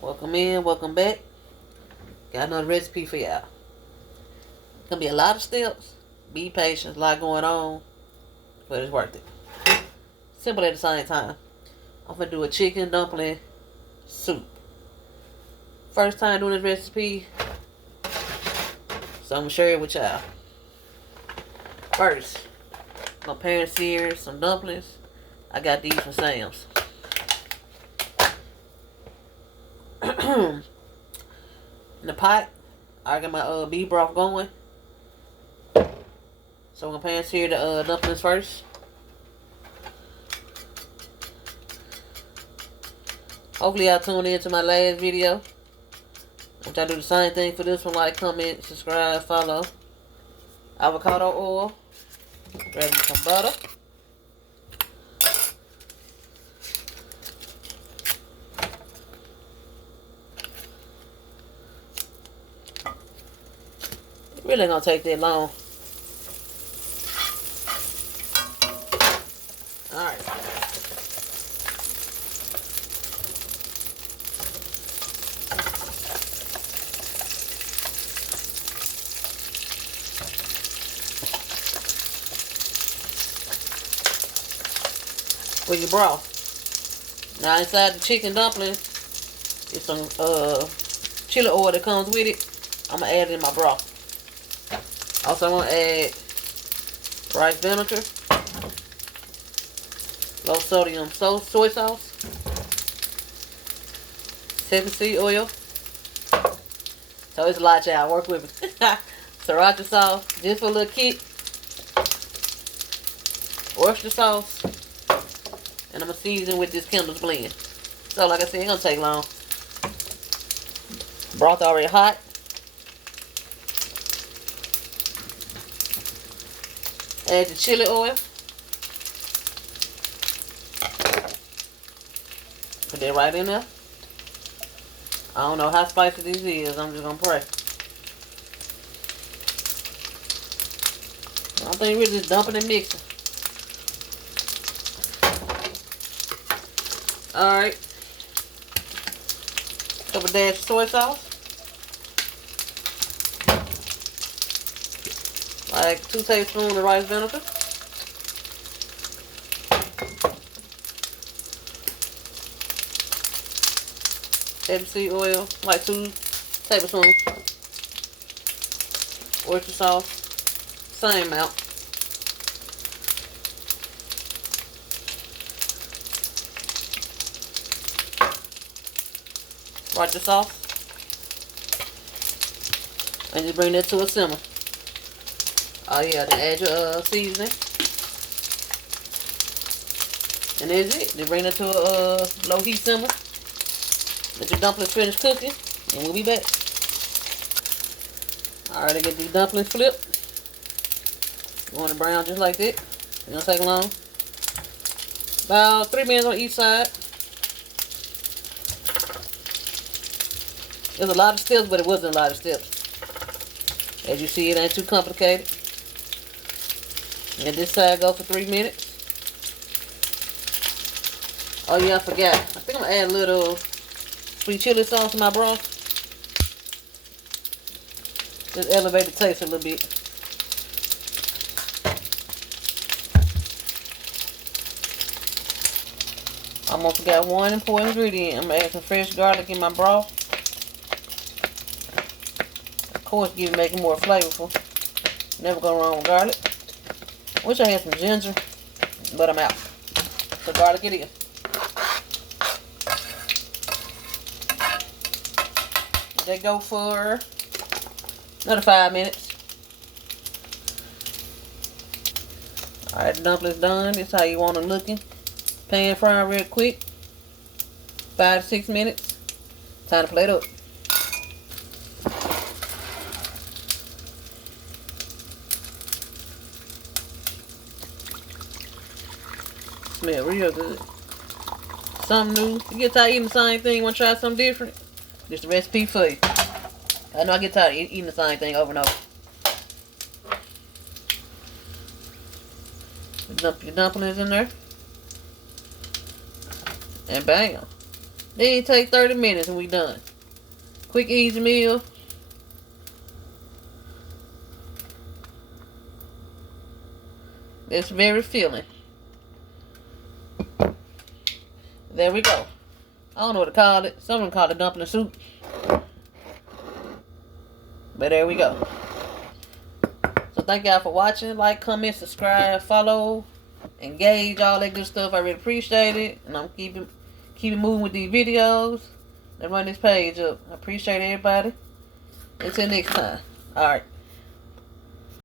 Welcome in, welcome back. Got another recipe for y'all. Gonna be a lot of steps. Be patient, a lot going on, but it's worth it. Simple at the same time. I'm gonna do a chicken dumpling soup. First time doing this recipe, so I'm gonna share it with y'all. First, I'm gonna pan sear some dumplings. I got these from Sam's. In the pot, I got my beef broth going. So I'm gonna pan sear the dumplings first. Hopefully y'all tune in to my last video. I'm trying to do the same thing for this one. Like, comment, subscribe, follow. Avocado oil. Grab me some butter. It really ain't gonna take that long. Alright. With your broth. Now inside the chicken dumplings, it's some chili oil that comes with it. I'm gonna add it in my broth. Also, I'm gonna add rice vinegar, low sodium soy sauce, sesame seed oil. So it's a lot, y'all. Work with me. Sriracha sauce, just for a little kick. Oyster sauce. And I'm going to season with this Kendall's blend. So like I said, it's going to take long. Broth already hot. Add the chili oil. Put that right in there. I don't know how spicy this is. I'm just going to pray. I don't think we're just dumping and mixing. Alright. Couple dash of soy sauce. Like 2 tablespoons of rice vinegar. Sesame seed oil. Like 2 tablespoons. Oyster sauce. Same amount. Sriracha sauce. And just bring that to a simmer. Oh yeah, then add your seasoning. And that's it. Then bring it to a low heat simmer. Let your dumplings finish cooking. And we'll be back. Alright, I get these dumplings flipped. Going to brown just like that. It's gonna take long. About 3 minutes on each side. There's a lot of steps, but it wasn't a lot of steps. As you see, it ain't too complicated. And this side go for 3 minutes. Oh yeah, I forgot. I think I'm gonna add a little sweet chili sauce to my broth. Just elevate the taste a little bit. I almost forgot one important ingredient. I'm gonna add some fresh garlic in my broth. Of course, make it more flavorful. Never go wrong with garlic. Wish I had some ginger, but I'm out. So garlic it is. They go for another 5 minutes. Alright, the dumplings done. This is how you want them looking. Pan fry real quick. 5 to 6 minutes. Time to plate up. Smell real good. Something new. You get tired of eating the same thing, you want to try something different? This the recipe for you. I know I get tired of eating the same thing over and over. Dump your dumplings in there. And bam. Then it take 30 minutes and we done. Quick, easy meal. It's very filling. There we go. I don't know what to call it. Some of them call it dumpling soup. But there we go. So thank y'all for watching. Like, comment, subscribe, follow, engage, all that good stuff. I really appreciate it. And I'm keeping moving with these videos. Let's run this page up. I appreciate everybody. Until next time. Alright.